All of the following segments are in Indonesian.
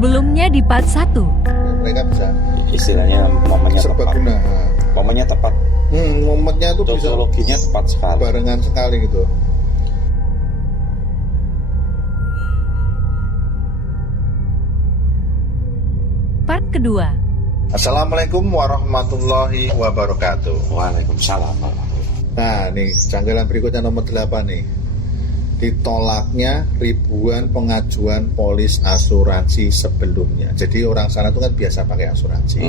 Sebelumnya di part 1. Mereka bisa istilahnya momennya tepat. serbaguna. Momennya tepat. Momennya itu bisa Sosiologinya tepat sekali. barengan sekali gitu. Part kedua. Assalamualaikum warahmatullahi wabarakatuh. Waalaikumsalam. Nah, nih janggalan berikutnya nomor 8 nih. Ditolaknya ribuan pengajuan polis asuransi sebelumnya. Jadi orang sana itu kan biasa pakai asuransi,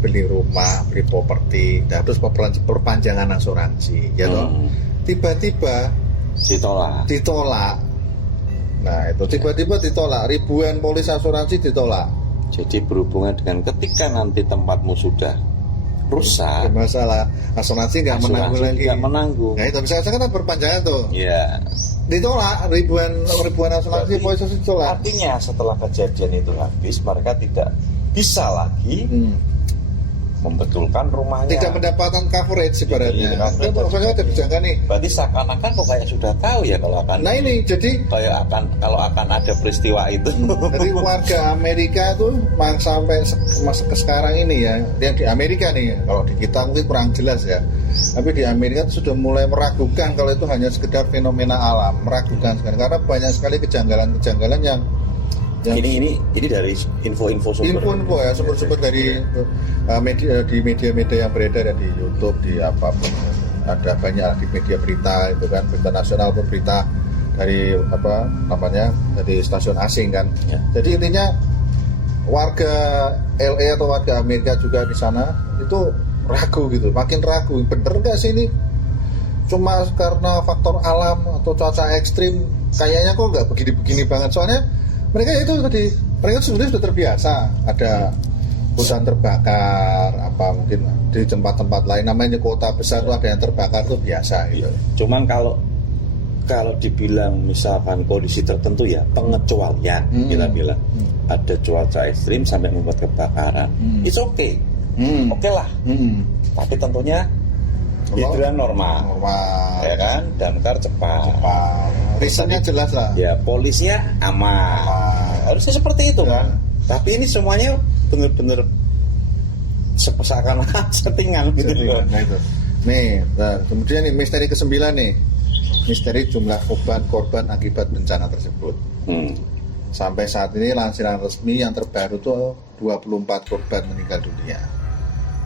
beli rumah, beli properti, dan terus perpanjangan asuransi, ya toh. Tiba-tiba ditolak. Nah, itu tiba-tiba ditolak, ribuan polis asuransi ditolak. Jadi berhubungan dengan ketika nanti tempatmu sudah rusak, Masalah asuransi nggak menanggung lagi. nggak menanggung. Nah, itu misalnya kan perpanjangan tuh. Ya. Ditolak ribuan asuransi polis asuransi ditolak. Artinya setelah kejadian itu habis, mereka tidak bisa lagi membetulkan rumahnya. Tidak mendapatkan coverage ibaratnya. Iya, Kan maksudnya ada bijak nih. Berarti seakan-akan kok kayak sudah tahu ya kalau akan. Nah ini jadi kalau akan ada peristiwa itu. dari warga Amerika tuh sampai masa ke sekarang ini ya, yang di Amerika nih, kalau di kita mungkin kurang jelas ya. Tapi di Amerika tuh sudah mulai meragukan kalau itu hanya sekedar fenomena alam, meragukan sekali karena banyak sekali kejanggalan yang ini dari info info ya, sumber-sumber dari media yang beredar ya, di YouTube, di apapun, ada banyak di media berita itu kan, berita nasional atau berita dari dari stasiun asing kan. Ya. Jadi intinya warga LA atau warga Amerika juga di sana itu ragu gitu, makin ragu, bener nggak sih ini cuma karena faktor alam atau cuaca ekstrim, kayaknya kok nggak begini-begini banget. Soalnya mereka sebenarnya sudah terbiasa ada hutan terbakar, mungkin di tempat-tempat lain, namanya kota besar tuh ada yang terbakar tuh biasa gitu. Cuman kalau dibilang misalkan kondisi tertentu ya pengecualian, kita bilang ada cuaca ekstrim sampai membuat kebakaran, it's okay, oke lah. Tapi tentunya hidran normal, ya kan, damkar cepat. Reasonnya jelas lah. Ya, polisnya aman. Harusnya seperti itu kan. Tapi ini semuanya benar-benar seakan-akan settingan gitu. Nah, itu. Nih, kemudian nih misteri ke-9 nih. Misteri jumlah korban akibat bencana tersebut. Sampai saat ini lansiran resmi yang terbaru tuh 24 korban meninggal dunia.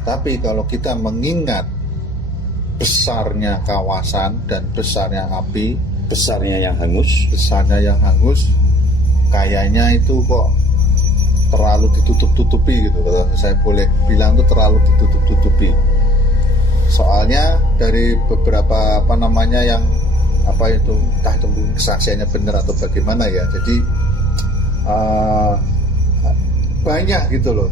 Tapi kalau kita mengingat besarnya kawasan dan besarnya api, besarnya yang hangus, kayaknya itu kok terlalu ditutup-tutupi gitu. Kalau saya boleh bilang tuh terlalu ditutup-tutupi. Soalnya dari beberapa yang entah itu kesaksiannya benar atau bagaimana ya. Jadi banyak gitu loh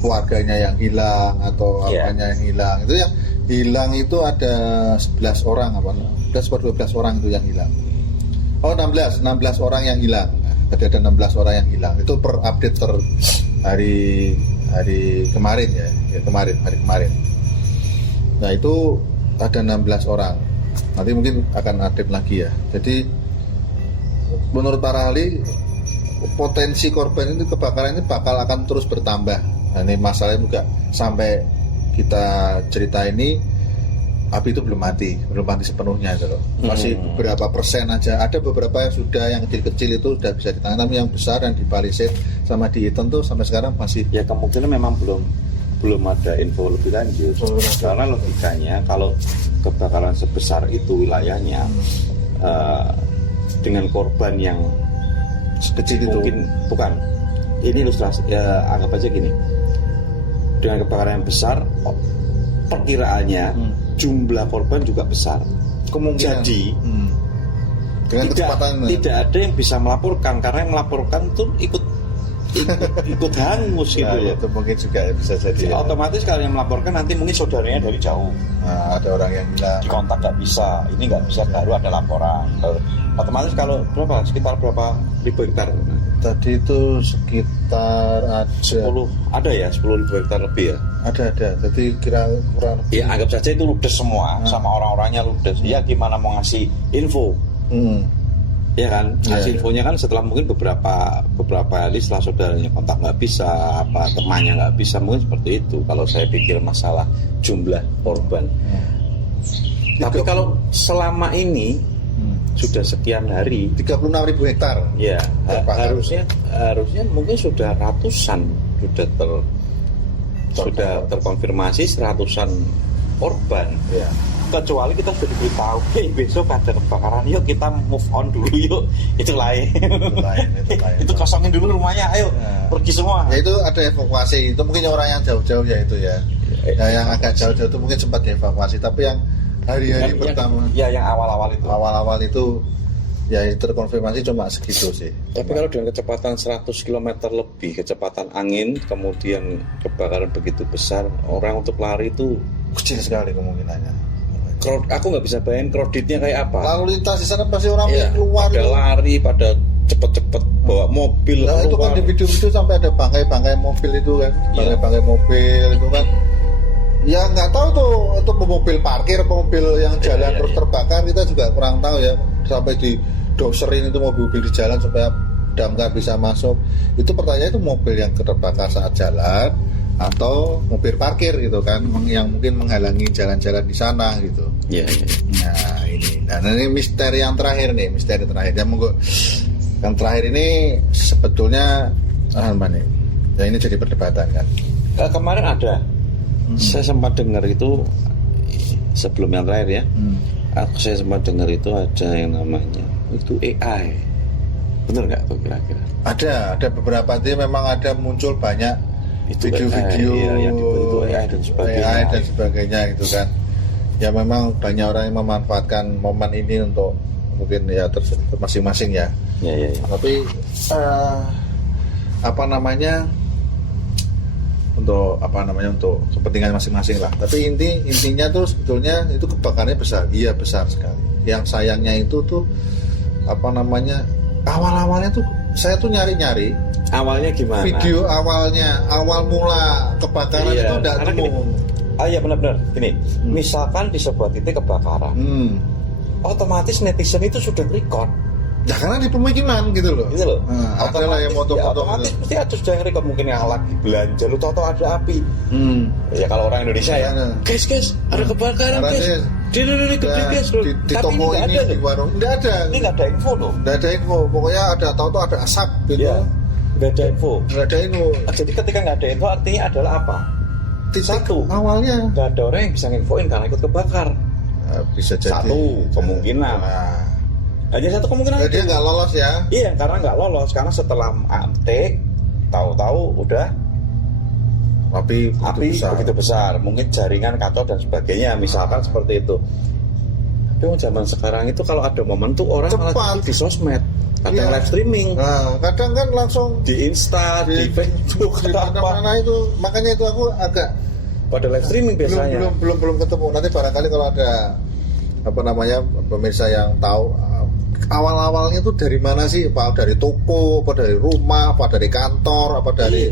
keluarganya yang hilang atau apanya yang hilang. Itu yang hilang itu ada 11 orang 12 orang itu yang hilang. 16 orang yang hilang. Ada 16 orang yang hilang. Itu per update hari kemarin ya, hari kemarin. Nah, itu ada 16 orang. Nanti mungkin akan update lagi ya. Jadi menurut para ahli, potensi korban itu, kebakaran ini bakal akan terus bertambah. Nah, ini masalahnya juga sampai kita cerita ini api itu belum mati sepenuhnya itu loh. Masih beberapa persen aja. Ada beberapa yang sudah, yang kecil-kecil itu sudah bisa ditangani, tapi yang besar yang di Palisade sama di Eaton tuh sampai sekarang masih. Ya kemungkinan memang belum ada info lebih lanjut. Karena logikanya kalau kebakaran sebesar itu wilayahnya dengan korban yang sekecil itu mungkin bukan. Ini ilustrasi anggap aja gini. Dengan kebakaran yang besar, perkiraannya jumlah korban juga besar. Kemungkinan. Jadi dengan tidak ada yang bisa melaporkan, karena yang melaporkan tuh ikut hangus gitu. Ya, itu mungkin juga bisa jadi. Otomatis kalau yang melaporkan nanti mungkin saudaranya dari jauh. Nah, ada orang yang hilang. Dikontak nggak bisa, ini nggak bisa, baru ada laporan. Otomatis kalau sekitar berapa ribu hektar? Tadi itu sekitar ada 10.000 hektar lebih ya. Ada. Jadi kurang. Ya anggap saja itu ludes semua, sama orang-orangnya ludes. Ya gimana mau ngasih info? Ya kan, hasil infonya kan setelah mungkin beberapa hari setelah saudaranya kontak nggak bisa, apa temannya nggak bisa, mungkin seperti itu. Kalau saya pikir masalah jumlah korban. Tapi kalau selama ini sudah sekian hari, 36.000 hektar. ya harusnya mungkin sudah ratusan sudah terkonfirmasi seratusan korban. Ya. Kecuali kita sudah diberitahu, besok ada kebakaran, yuk kita move on dulu yuk, itu lain. Itu kosongin dulu rumahnya, ayo pergi semua. Ya itu ada evakuasi, itu mungkin orang yang jauh-jauh ya itu ya. Yang agak jauh-jauh itu mungkin sempat dievakuasi, tapi yang hari-hari pertama, yang awal-awal itu ya terkonfirmasi cuma segitu sih. Tapi kalau dengan kecepatan 100 km lebih, kecepatan angin, kemudian kebakaran begitu besar, orang untuk lari itu kecil sekali kemungkinannya. Aku nggak bisa bayangin kreditnya kayak apa. Lalu lintas di sana pasti orang keluar pada lari, pada cepet-cepet bawa mobil. Nah itu kan di video-video sampai ada bangkai-bangkai mobil itu kan, bangkai-bangkai mobil itu kan. Ya nggak tahu tuh itu mobil parkir, mobil yang jalan terus terbakar, kita juga kurang tahu ya. Sampai di doserin itu mobil di jalan supaya damkar bisa masuk. Itu pertanyaannya itu mobil yang terbakar saat jalan atau mobil parkir gitu kan, yang mungkin menghalangi jalan-jalan di sana gitu. Iya. Nah ini misteri terakhir yang terakhir ini sebetulnya apa nih? Ya ini jadi perdebatan kan. Kemarin ada, saya sempat dengar itu sebelum yang terakhir ya. Saya sempat dengar itu ada yang namanya itu AI. Bener nggak tuh kira-kira? Ada beberapa dia memang ada muncul banyak video-video yang itu AI dan sebagainya gitu kan. Ya memang banyak orang yang memanfaatkan momen ini untuk mungkin ya masing-masing ya. Ya. Tapi untuk kepentingan masing-masing lah. Tapi intinya tuh sebetulnya itu kebakarannya besar. Iya besar sekali. Yang sayangnya itu tuh awal-awalnya tuh saya tuh nyari-nyari. Awalnya gimana? Video awal mula kebakaran itu tidak temu. Iya benar-benar. Gini, misalkan di sebuah titik kebakaran, otomatis netizen itu sudah record. Ya karena di pemukiman gitu loh. Ada lah yang foto-foto. Otomatis pasti ada sudah yang record, mungkin yang lagi belanja, lu tahu ada api. Ya kalau orang Indonesia ya, guys, ada kebakaran guys. Di toko ini di warung nggak ada. Ini nggak ada info loh. Nggak ada info. Pokoknya tahu ada asap gitu. Ya. Nggak ada info. Jadi ketika nggak ada info artinya adalah apa? Satu, awalnya nggak ada orang yang bisa nginfoin karena ikut kebakar. Bisa jadi. Satu kemungkinan. Hanya satu kemungkinan. Dia nggak lolos ya? Iya, karena nggak lolos karena setelah antek, tahu-tahu udah api begitu besar. Mungkin jaringan kacau dan sebagainya, misalkan seperti itu. Tapi zaman sekarang itu kalau ada momen tuh orang malah di sosmed. Kadang live streaming, kadang kan langsung di Insta, di Facebook, di mana itu. Makanya itu aku agak pada live streaming biasanya. Belum ketemu. Nanti barangkali kalau ada pemirsa yang tahu awal-awalnya itu dari mana sih? Apa dari toko, apa dari rumah, apa dari kantor, apa dari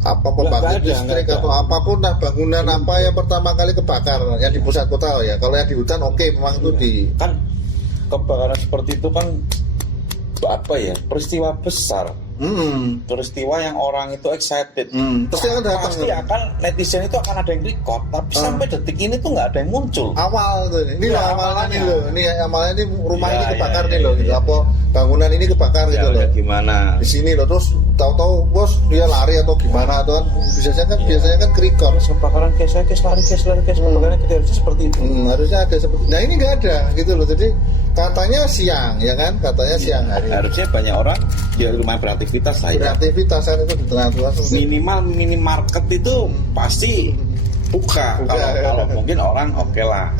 pembangkit listrik atau apapun bangunan apa yang pertama kali kebakar yang di pusat kota ya. Kalau yang di hutan memang itu kan kebakaran seperti itu kan peristiwa besar, peristiwa yang orang itu excited, pasti akan netizen itu akan ada yang record, tapi sampai detik ini tuh nggak ada yang muncul. Awal tuh ini awalnya ini rumah ini kebakar gitu, apa bangunan ini kebakar gitu loh. Gimana? Di sini loh, terus tahu-tahu bos dia lari atau gimana atau kan biasanya kan ke-record. Kebakaran guys, lari kebakaran kita harusnya seperti itu. Harusnya ada seperti. Nah ini nggak ada gitu loh, jadi katanya siang ya kan, katanya siang hari. Harusnya banyak orang ya lumayan beraktivitas lah ya. Beraktivitas kan itu di tengah-tengah. Minimal minimarket itu pasti buka. Kalau mungkin orang oke lah.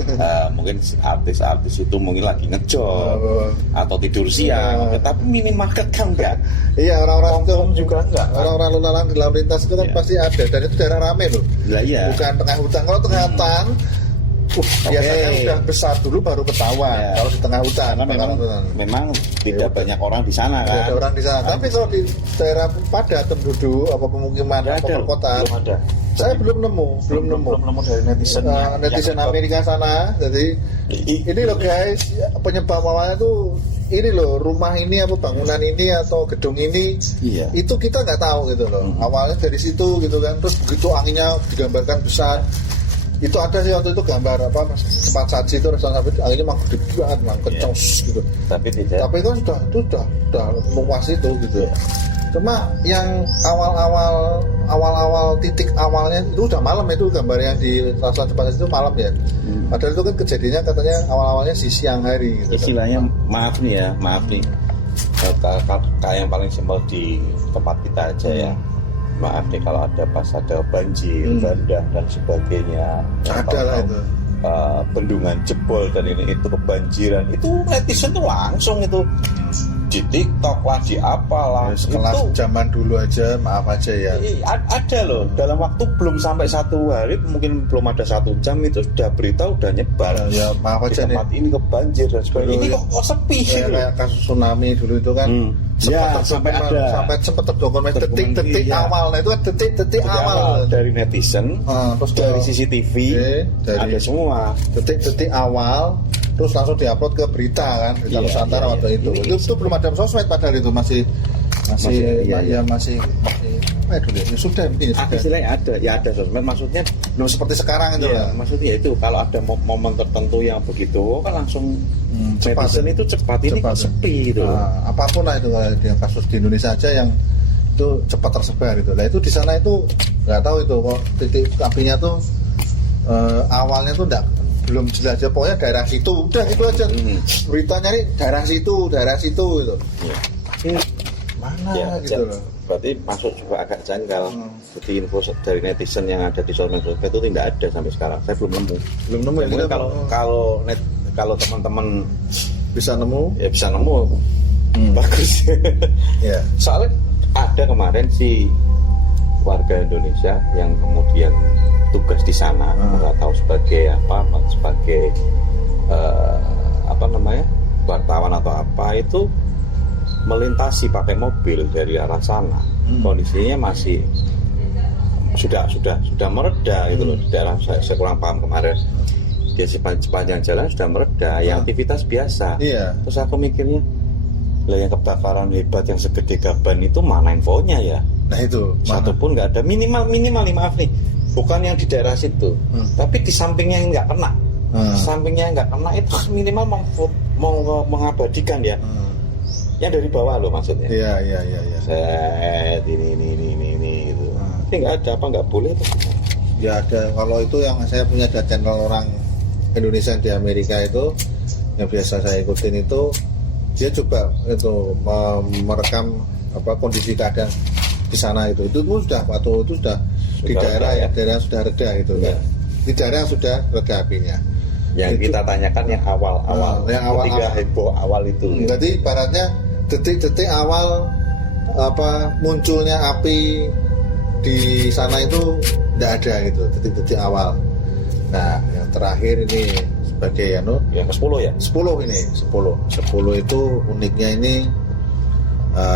Mungkin artis-artis itu mungkin lagi ngejob atau tidur siang. Tapi minimarket kan enggak. Iya, orang-orang itu juga enggak. Orang-orang lalu di lalu lintas itu kan pasti ada, dan itu daerah ramai loh. Lah iya. Bukan tengah hutan. Kalau tengah hutan biasanya udah besar dulu baru ketahuan kalau di tengah hutan. Karena memang tidak banyak orang di sana kan. Tidak ada orang di sana. Tapi kalau di daerah padat penduduk apa pemukiman apa perkotaan, belum ada. Saya belum nemu dari netizen Amerika sana. Jadi ini loh guys, penyebab awalnya tuh ini loh rumah ini apa bangunan ini atau gedung ini, itu kita nggak tahu gitu loh. Awalnya dari situ gitu kan, terus begitu anginnya digambarkan besar, itu ada sih waktu itu gambar apa tempat saji itu restoran sapi anginnya mang gede banget, mang kenceng gitu. Tapi tidak. Tapi kan sudah luas itu gitu. Cuma yang awal titik awalnya itu udah malam, itu gambarnya di restoran tempat saji itu malam ya. Padahal itu kan kejadiannya katanya awalnya siang hari gitu. Istilahnya maaf nih, kayak yang paling simpel di tempat kita aja ya. Maaf nih kalau ada pas ada banjir, bandang dan sebagainya. Ada lah itu. Bendungan jebol dan ini itu kebanjiran, itu netizen tuh langsung itu di TikTok lah, di apalah. Sekelas itu, zaman dulu aja, maaf aja ya. Ada loh, dalam waktu belum sampai 1 hari, mungkin belum ada 1 jam itu sudah berita udah nyebar. Ya maaf aja di tempat nih. ini kebanjir dan sebagainya. Ini kok sepi gitu. Kayak kasus tsunami dulu itu kan. Sampai sempat terdokumen detik-detik awal. Nah itu kan detik-detik awal dari netizen, terus dari CCTV, ada semua detik-detik awal. Terus langsung diupload ke berita kan, berita Nusantara waktu itu. Itu belum ada sosmed padahal itu masih sudah mungkin. Istilahnya ada sosmed, maksudnya belum seperti sekarang itu lah. Maksudnya itu kalau ada momen tertentu yang begitu kan langsung netizen itu cepat ini kok sepi gitu. Apapun lah itu yang kasus di Indonesia aja yang itu cepat tersebar gitu. Lah itu di sana itu nggak tahu itu kok titik apinya tuh awalnya tuh belum jelas aja, pokoknya daerah situ udah gitu aja. Beritanya nih daerah situ gitu. Mana gitu loh. Berarti masuk juga agak janggal. Jadi info dari netizen yang ada di sosmed itu tidak ada sampai sekarang. Saya belum nemu. Ya, kalau teman-teman bisa nemu, ya bisa nemu. Bagus. Yeah. Soalnya ada kemarin si warga Indonesia yang kemudian tugas di sana, nggak tahu sebagai wartawan atau apa, itu melintasi pakai mobil dari arah sana. Kondisinya masih sudah mereda gitu loh. Di daerah saya kurang paham kemarin, dia sepanjang jalan sudah mereda, yang aktivitas biasa. Terus aku mikirnya, lah yang kebakaran hebat yang segede gaban itu mana infonya ya? Nah itu satu pun nggak ada, minimal maaf nih, bukan yang di daerah situ, tapi di sampingnya yang nggak kena. Sampingnya yang nggak kena itu minimal mau mengabadikan ya. Yang dari bawah loh maksudnya. Iya. Set ini itu. Tapi nggak ada, apa nggak boleh tuh? Ya ada. Kalau itu yang saya punya ada channel orang Indonesia di Amerika itu yang biasa saya ikutin itu, dia coba itu merekam kondisi keadaan di sana itu sudah waktu itu sudah di daerah daerah sudah reda gitu kan. Di daerah sudah reda apinya. Yang itu, kita tanyakan yang awal ketika heboh awal itu. Berarti ibaratnya detik-detik awal munculnya api di sana itu tidak ada gitu, detik-detik awal. Nah, yang terakhir ini sebagai yang ke-10 ya? 10 itu uniknya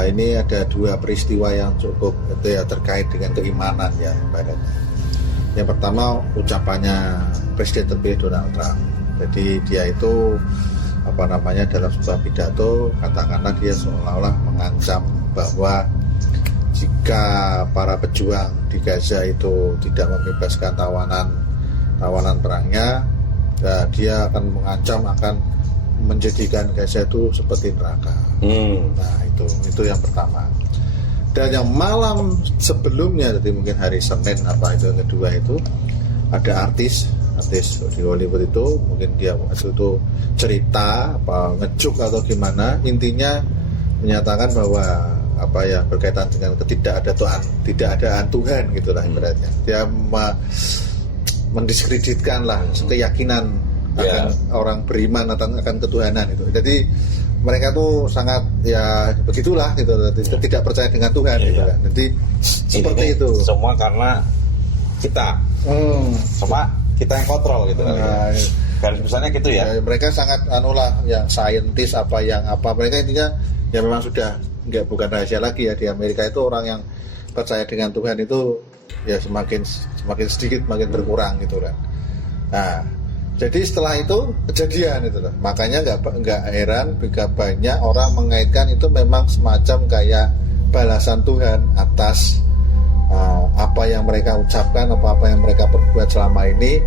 ini ada 2 peristiwa yang cukup itu ya terkait dengan keimanan ya ibaratnya. Yang pertama ucapannya Presiden terpilih Donald Trump. Jadi dia itu dalam sebuah pidato katakanlah dia seolah-olah mengancam bahwa jika para pejuang di Gaza itu tidak membebaskan tawanan perangnya, dia akan mengancam akan menjadikan Gaza itu seperti neraka. Nah itu yang pertama. Dan yang malam sebelumnya, jadi mungkin hari Senin itu yang kedua itu ada artis di Hollywood itu, mungkin dia itu cerita ngejuk atau gimana, intinya menyatakan bahwa berkaitan dengan ketidakadaan Tuhan gitulah ibaratnya. Dia mendiskreditkan lah keyakinan akan orang beriman akan ketuhanan itu. Jadi mereka tuh sangat ya begitulah gitu, tidak percaya dengan Tuhan gitu kan. Jadi seperti itu. Semua karena kita, sama kita yang kontrol gitu kan. Garis besarnya gitu ya. Mereka sangat yang saintis mereka intinya ya memang sudah bukan rahasia lagi ya, di Amerika itu orang yang percaya dengan Tuhan itu ya semakin sedikit makin berkurang gitu kan. Nah Jadi setelah itu kejadian itu loh. Makanya nggak heran jika banyak orang mengaitkan itu memang semacam kayak balasan Tuhan atas apa yang mereka ucapkan, apa yang mereka perbuat selama ini,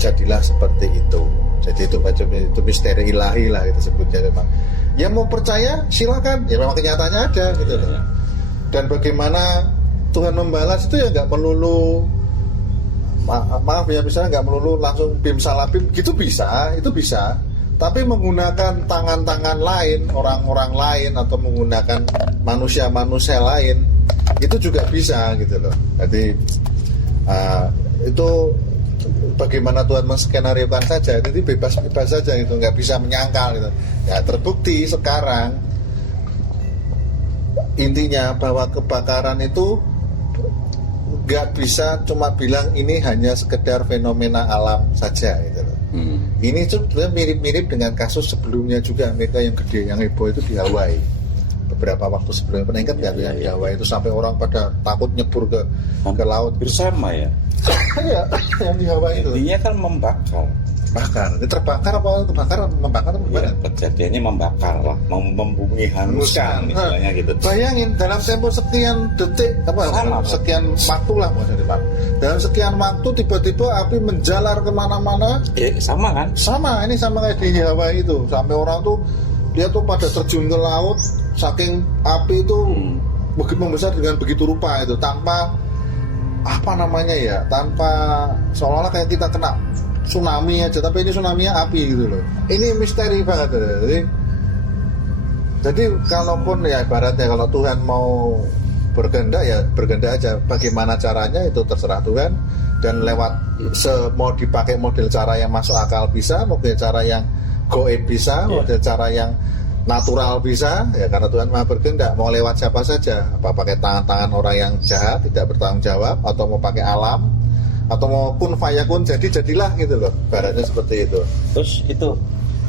jadilah seperti itu. Jadi itu macam itu misteri ilahi lah itu sebutnya memang. Ya mau percaya silakan, ya memang kenyataannya ada gitu loh. Dan bagaimana Tuhan membalas itu ya nggak melulu maaf ya, misalnya nggak melulu langsung bim salabim gitu, bisa, itu bisa, tapi menggunakan tangan-tangan lain, orang-orang lain, atau menggunakan manusia-manusia lain, itu juga bisa gitu loh. Jadi itu bagaimana Tuhan menskenariokan saja, jadi bebas-bebas saja gitu, nggak bisa menyangkal gitu. Ya terbukti sekarang intinya bahwa kebakaran itu nggak bisa cuma bilang ini hanya sekedar fenomena alam saja gitu loh. Ini sebenarnya mirip-mirip dengan kasus sebelumnya juga, Amerika yang gede, yang heboh itu di Hawaii beberapa waktu sebelumnya. Pernah ingat nggak yang di Hawaii itu sampai orang pada takut nyebur ke laut bersama ya. Iya, yang di Hawaii itu intinya kan membakar. Ini terbakar apa kebakaran? Membakar atau gimana? Ya, kejadiannya membakar lah, membumi hanguskan misalnya gitu. Bayangin dalam tempo sekian detik sekian waktu lah maksudnya Pak. Dalam sekian waktu tiba-tiba api menjalar kemana-mana. Sama kan? Sama, ini sama kayak di Hawaii itu. Sampai orang tuh dia tuh pada terjun ke laut, saking api itu begitu membesar dengan begitu rupa itu, tanpa apa namanya ya, tanpa seolah-olah kayak kita kena tsunami aja, tapi ini tsunami-nya api gitu loh. Ini misteri banget. Jadi kalaupun ya ibaratnya kalau Tuhan mau berkehendak ya berkehendak aja. Bagaimana caranya itu terserah Tuhan, dan lewat mau dipakai model cara yang masuk akal bisa, model cara yang goib bisa, model cara yang natural bisa, ya karena Tuhan Maha berkehendak. Mau lewat siapa saja, apa pakai tangan-tangan orang yang jahat tidak bertanggung jawab, atau mau pakai alam, atau mau kun fayakun, jadilah gitu loh, baratnya seperti itu. Terus itu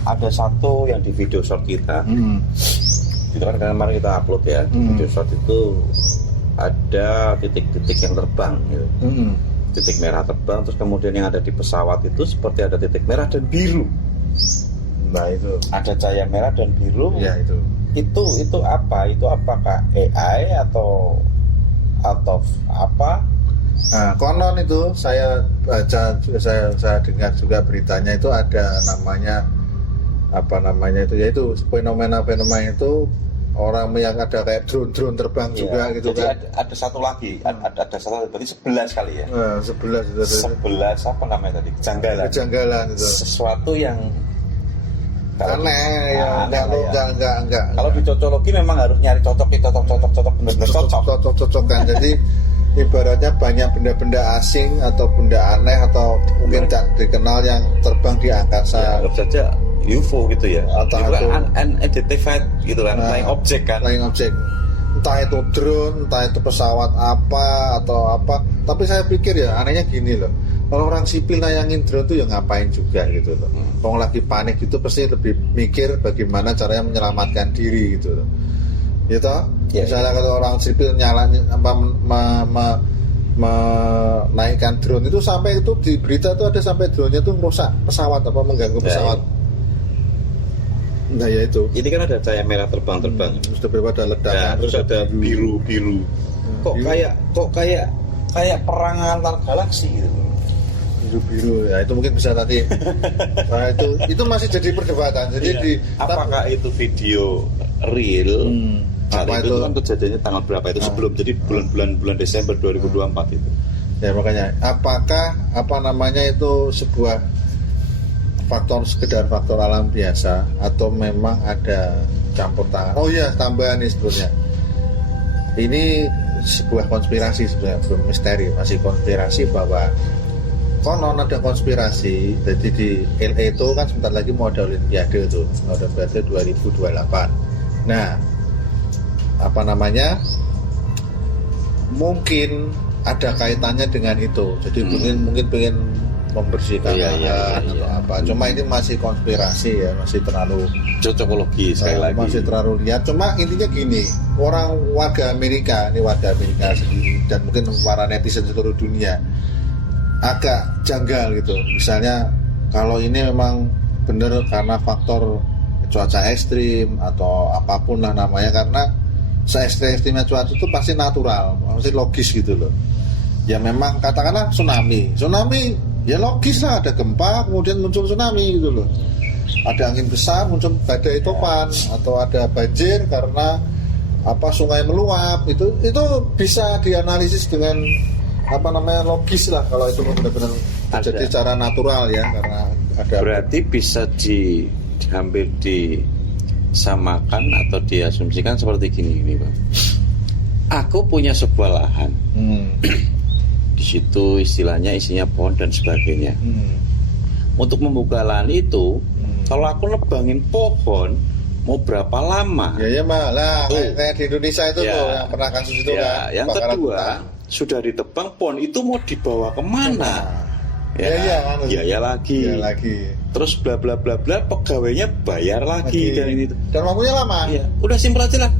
ada satu yang di video short kita, itu kan kemarin kita upload ya, video short itu ada titik-titik yang terbang gitu. Titik merah terbang, terus kemudian yang ada di pesawat itu seperti ada titik merah dan biru. Nah itu ada cahaya merah dan biru. Ya itu apa? Itu apakah AI atau apa? Nah, konon itu saya baca, saya dengar juga beritanya itu ada namanya itu, yaitu fenomena itu orang yang ada kayak drone terbang juga gitu. Jadi kan. ada satu lagi, ada satu berarti 11 kali ya. 11 apa namanya tadi? Kejanggalan itu. Sesuatu yang aneh ya, enggak. Kalau di cocologi memang harus nyari cocok benar-benar cocok kan. Jadi ibaratnya banyak benda-benda asing atau benda aneh atau mungkin tak dikenal yang terbang di angkasa. Ya, anggap saja UFO gitu ya. Atau itu kan unidentified gitu kan, flying object kan. Flying object. Entah itu drone, entah itu pesawat apa atau apa. Tapi saya pikir ya anehnya gini loh. Kalau orang sipil nayangin drone tuh ya ngapain juga gitu loh. Kalau lagi panik gitu pasti lebih mikir bagaimana caranya menyelamatkan diri gitu loh. Gitu. Misalnya kalau orang sipil menaikkan drone itu, sampai itu di berita itu ada sampai drone-nya itu merusak pesawat apa mengganggu pesawat. Nah ya itu. Ini kan ada cahaya merah terbang. Sudah berapa ada ledakan. Terus ada biru. Kok kayak perang antar galaksi gitu. Biru ya, itu mungkin bisa nanti. Nah, itu masih jadi perdebatan. Jadi apakah itu video real? Apa itu kan kejadiannya tanggal berapa itu sebelum, jadi bulan Desember 2024 itu. Ya makanya apakah itu sebuah sekedar faktor alam biasa atau memang ada campur tangan. Oh iya, tambahan nih sebetulnya. Ini sebuah konspirasi sebenarnya, belum misteri, masih konspirasi bahwa konon ada konspirasi. Jadi di LA itu kan sebentar lagi mau ada Olimpiade itu, Olimpiade 2028. Nah, mungkin ada kaitannya dengan itu. Jadi mungkin pengen membersihkan atau apa. Cuma ini masih konspirasi ya, masih terlalu cocokologi sekali lagi. Masih terlalu liar. Cuma intinya gini, warga Amerika sendiri dan mungkin para netizen seluruh dunia agak janggal gitu. Misalnya kalau ini memang benar karena faktor cuaca ekstrim atau apapun lah namanya, karena se-ekstrimnya cuaca itu pasti natural, pasti logis gitu loh. Ya memang katakanlah tsunami ya logis lah, ada gempa kemudian muncul tsunami gitu loh. Ada angin besar muncul badai topan, atau ada banjir karena sungai meluap, itu bisa dianalisis dengan logis lah kalau itu benar-benar terjadi secara natural ya, karena ada. Berarti bisa hampir disamakan atau diasumsikan seperti gini Bang. Aku punya sebuah lahan. Di situ istilahnya isinya pohon dan sebagainya. Untuk membuka lahan itu, kalau aku nebangin pohon mau berapa lama? Ya malah kayak di Indonesia itu tuh yang pernah kasus itu kan. Yang kedua, sudah ditebang pohon itu mau dibawa kemana? Biaya lagi. Terus bla bla bla bla, pegawainya bayar lagi dan ini. Dan waktunya lama. Ya, udah simpel aja lah.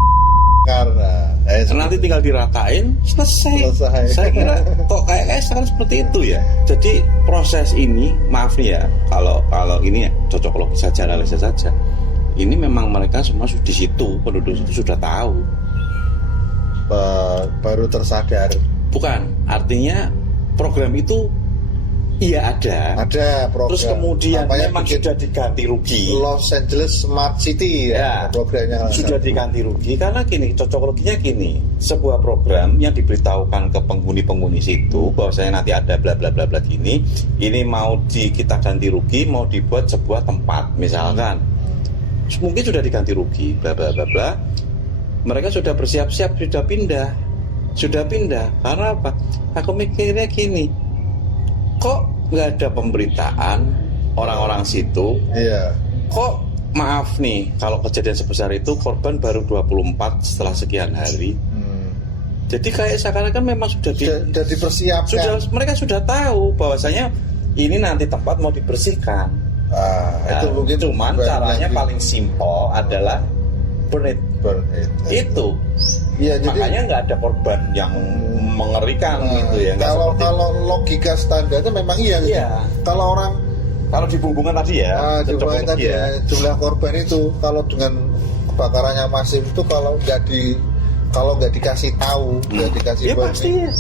Karena nanti tinggal diratain, selesai. Saya kira kok kayak sekarang seperti itu ya. Jadi proses ini, maaf nih ya, kalau ini cocok logis saja, analisa saja. Ini memang mereka semua di situ, penduduk itu sudah tahu. Baru tersadar. Bukan, artinya program itu iya ada program. Terus kemudian memang sudah diganti rugi. Los Angeles Smart City ya programnya sudah diganti rugi karena gini, cocok loginya gini, sebuah program yang diberitahukan ke penghuni situ bahwasanya nanti ada bla bla bla bla gini, ini mau kita ganti rugi, mau dibuat sebuah tempat misalkan, mungkin sudah diganti rugi bla bla bla bla, mereka sudah bersiap-siap, sudah pindah karena apa? Aku mikirnya gini, kok nggak ada pemberitaan orang-orang situ? Iya. Kok maaf nih, kalau kejadian sebesar itu korban baru 24 setelah sekian hari. Jadi kayak seakan-akan memang sudah dipersiapkan. Mereka sudah tahu bahwasanya ini nanti tempat mau dibersihkan. Itu mungkin cuman caranya paling simpel adalah burn it. Itu. Ya, makanya nggak ada korban yang mengerikan gitu ya. Kalau logika standarnya memang iya. Kalau di Bumbungan tadi ya, jumlah korban itu kalau dengan kebakarannya masif itu kalau nggak dikasih tahu, nggak dikasih pasti ya.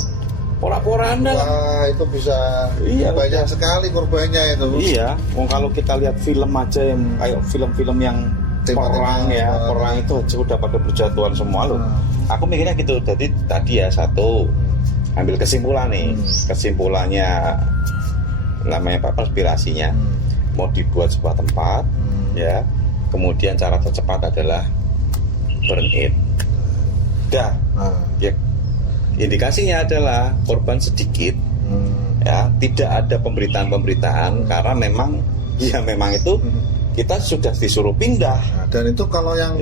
Pora-poraan itu bisa banyak sekali korbannya itu. Iya, kalau kita lihat film aja yang kayak film-film yang perang itu aja udah pada berjatuhan semua loh. Aku mikirnya gitu. Jadi tadi ya satu, ambil kesimpulan nih. Kesimpulannya namanya apa, perspirasinya mau dibuat sebuah tempat ya. Kemudian cara tercepat adalah burn it. Ya, indikasinya adalah korban sedikit. Ya, tidak ada pemberitaan karena memang itu kita sudah disuruh pindah. Dan itu kalau yang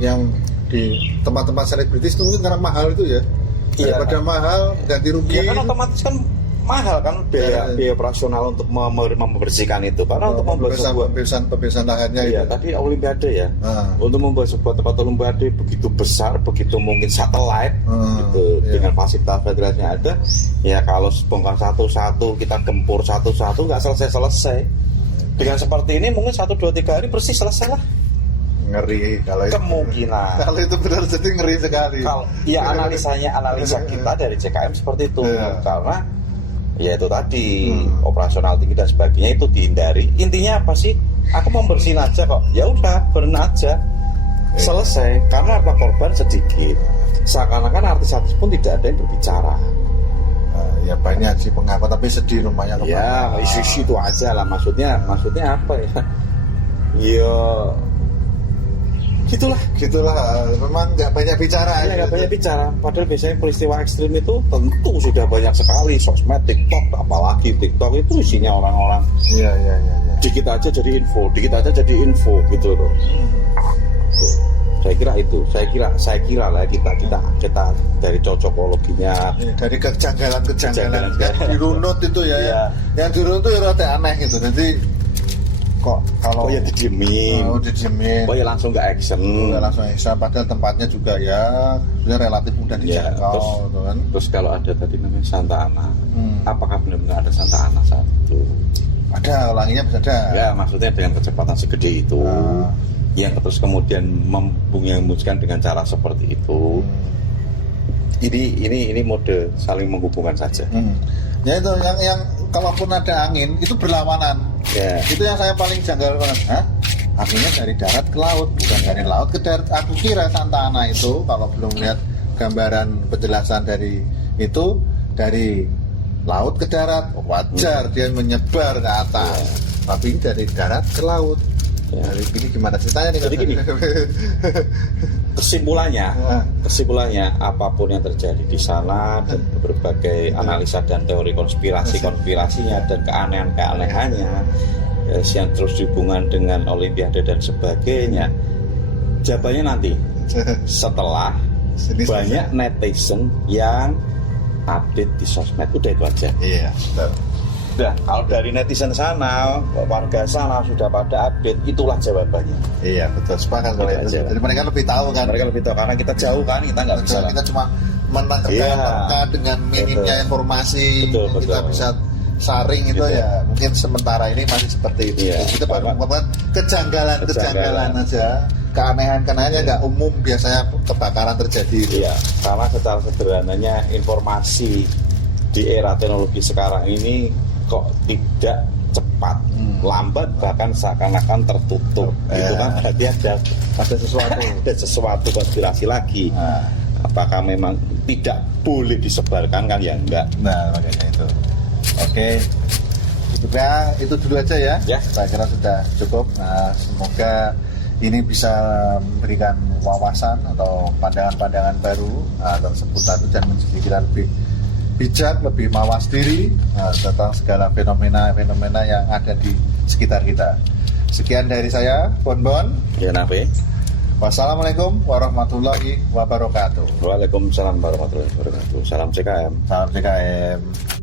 yang di tempat-tempat selebritis itu mungkin karena mahal itu ya. Daripada mahal ganti rugi. Ya kan otomatis kan mahal kan biaya operasional untuk membersihkan itu. Karena untuk membuat pembebasan lahannya itu. Tadi olimpiade ya. Untuk membuat sebuah tempat olimpiade begitu besar, begitu mungkin satelit gitu, dengan fasilitas yang ada. Ya kalau bongkar satu-satu, kita gempur satu-satu nggak selesai. Dengan seperti ini mungkin 1, 2, 3 hari bersih selesai lah. Ngeri kalau itu. Kemungkinan. Kalau itu benar jadi ngeri sekali. Analisa kita dari CKM seperti itu. Karena ya itu tadi operasional tinggi dan sebagainya itu dihindari. Intinya apa sih? Aku mau bersihin aja kok. Ya udah, burn aja. Selesai. Karena apa, korban sedikit. Seakan-akan artis-artis pun tidak ada yang berbicara. Ya banyak sih pengakuan tapi sedih rumahnya. Ya isu itu aja lah, maksudnya apa ya? Ya gitulah memang nggak banyak bicara. Nggak banyak bicara. Padahal biasanya peristiwa ekstrim itu tentu sudah banyak sekali, sosmed, TikTok, apalagi TikTok itu isinya orang-orang. Iya. Dikit aja jadi info gitu loh. Saya kira lah kita dari cocokologinya, dari kejanggalan dirunut itu ya. Yang dirunut itu rada aneh gitu. Jadi kok kalau ya didiemin, ya langsung nggak action, padahal tempatnya juga ya relatif mudah dijangkau, gitu kan. Terus kalau ada tadi namanya Santa Ana, apakah benar-benar ada Santa Ana saat itu? Ada, ulanginya bisa ada. Ya, maksudnya dengan kecepatan segede itu. Yang terus kemudian membungkuskan dengan cara seperti itu. Ini mode saling menghubungkan saja. Ya itu yang kalaupun ada angin itu berlawanan. Ya. Itu yang saya paling janggal banget. Hah? Anginnya dari darat ke laut, bukan dari laut ke darat. Aku kira Santa Ana itu kalau belum lihat gambaran penjelasan dari itu dari laut ke darat, wajar dia menyebar ke atas. Tapi ini dari darat ke laut. Dari ini gimana ceritanya nih? Jadi gini, kesimpulannya apapun yang terjadi di sana dan berbagai analisa dan teori konspirasinya dan keanehan-keanehannya yang terus dihubungkan dengan Olimpiade dan sebagainya, jawabannya nanti setelah banyak netizen yang update di sosmed. Udah itu aja. Iya, betul. Nah, kalau dari netizen sana, warga sana sudah pada update, itulah jawabannya. Iya, betul. Sepakat kalau itu. Jadi mereka lebih tahu kan. Mereka lebih tahu karena kita jauh kan, kita nggak bisa. Kita cuma menangkap dengan minimnya informasi yang kita bisa saring itu ya mungkin sementara ini masih seperti itu. Kita baru menemukan kejanggalan aja. Keanehan-keanehannya nggak umum, biasanya kebakaran terjadi. Iya, karena secara sederhananya informasi di era teknologi sekarang ini kok tidak cepat, lambat, bahkan seakan-akan tertutup. Itu kan berarti ada sesuatu konspirasi lagi. Apakah memang tidak boleh disebarkan kan ya enggak. Nah, makanya itu. Oke. Itu dulu aja ya. Saya kira sudah cukup. Nah, semoga ini bisa memberikan wawasan atau pandangan-pandangan baru tentang seputar itu dan menjadi kita lebih bijak, lebih mawas diri tentang segala fenomena-fenomena yang ada di sekitar kita. Sekian dari saya, Bonbon. Ya, Nafi. Wassalamualaikum warahmatullahi wabarakatuh. Waalaikumsalam warahmatullahi wabarakatuh. Salam CKM. Salam CKM.